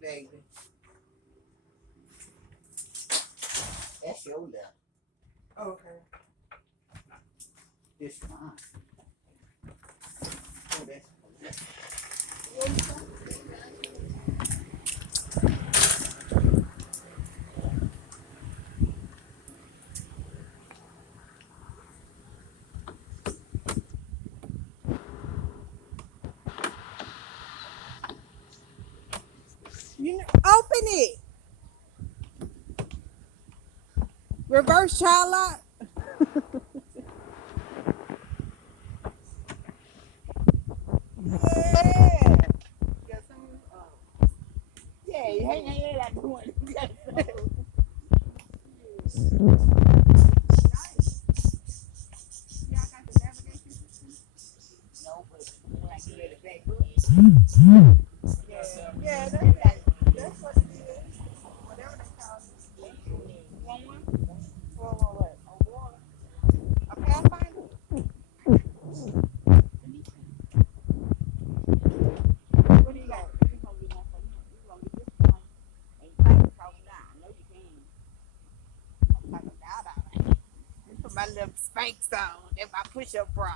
baby. That's your letter. Okay. This mine. Oh, that's You know, open it. Reverse child lock. Yeah. Got some, yeah, you ain't like doing it. Y'all got the navigation system? No, but when I get it back Yeah, that's what it is. Whatever they call it. you want one? What? A pathfinder? What do you got? You gonna get one for him. You gonna get this one and you probably talk him down. No, you can't. I'm talking about all right. Put my little spanks on. That's my push-up bra.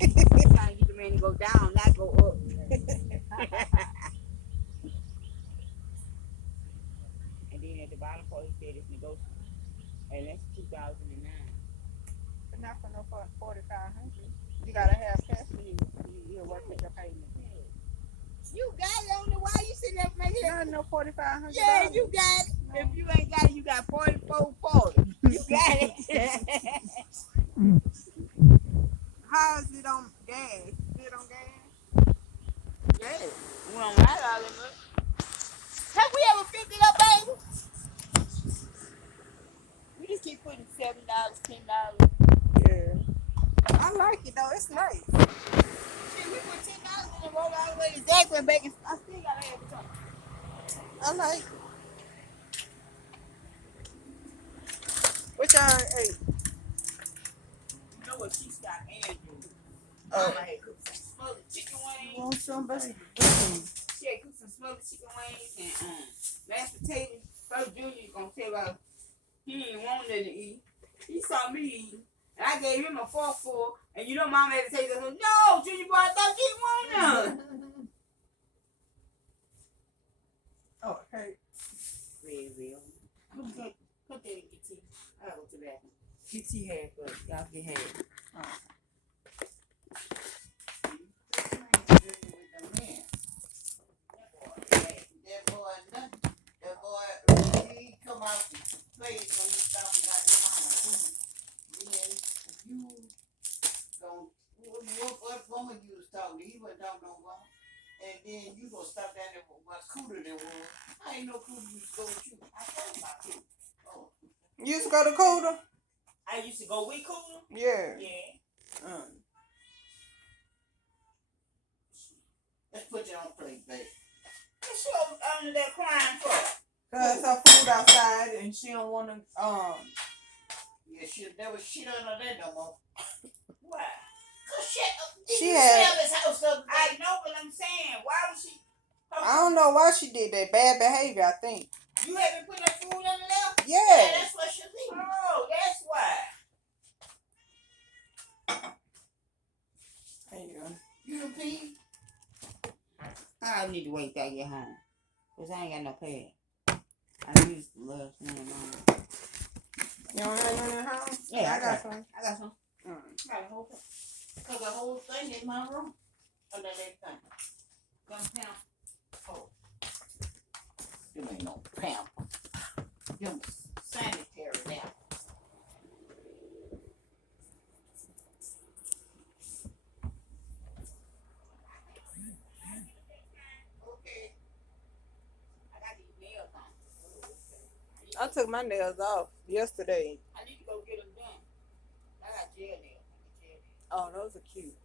You trying to get the man to go down, not go up. And then at the bottom part, he said it's negotiable. And that's 2009. But not for no 4,500. You gotta have cash for you work with your payment. You got it on the why you sitting there making Not no 4,500. Yeah, you got it. No. If you ain't got it, you got 4440. You got it. How is it on gas? Is it on gas? Yeah. We don't ride all that much. Have we ever picked it up, baby? We just keep putting $7, $10. Yeah. I like it though. It's nice. Shit, we put $10 in and roll all the way to Jackson and bacon. I still gotta have it on. I like it. What y'all ate? You know what she got Andrew. Oh. Mama had cooked some smothered chicken wings. Want somebody? She had cooked some smothered chicken wings and mashed potatoes. So Junior gonna tell us he didn't want nothing to eat. He saw me eating. And I gave him a forkful. And you know Mama had to take this. No, Junior boy, I thought you didn't want none. Oh, okay. Real. Put that in Kitty. I gotta go to the bathroom. Kitty had, but y'all can have it. That boy, nothing. That boy, he come out the place when he stopped and got his mama food. Then you don't, what woman you was talking to? He wasn't talking to no woman. And then you gonna stop down there with what's cooler than one. I ain't no cooler used to go with you. I told my kid. Oh. You used to go to Cooter? I used to go with Cooler? Yeah. Yeah. Let's put you on plate, baby. What's she under there crying for? Cause her food outside and she don't wanna Yeah, there was shit under there no more. Why? Cause she had smell this house up. I know what I'm saying. Why was she? I don't know why she did that. Bad behavior, I think. You haven't put that food under there? Yeah. That's what she did. Oh, that's why. There you go. You done pee? I need to wait till I get home. Cause I ain't got no pad. I used last night. You don't have none at home? Yeah, I got some. I got some. I got a whole thing. Cause the whole thing in my room. Under that thing. Them pamp. Oh. Them ain't no pamp. Them sanitary now. Okay. I got these nails on. I took my nails off yesterday. I need to go get them done. I got gel nails. Oh, those are cute.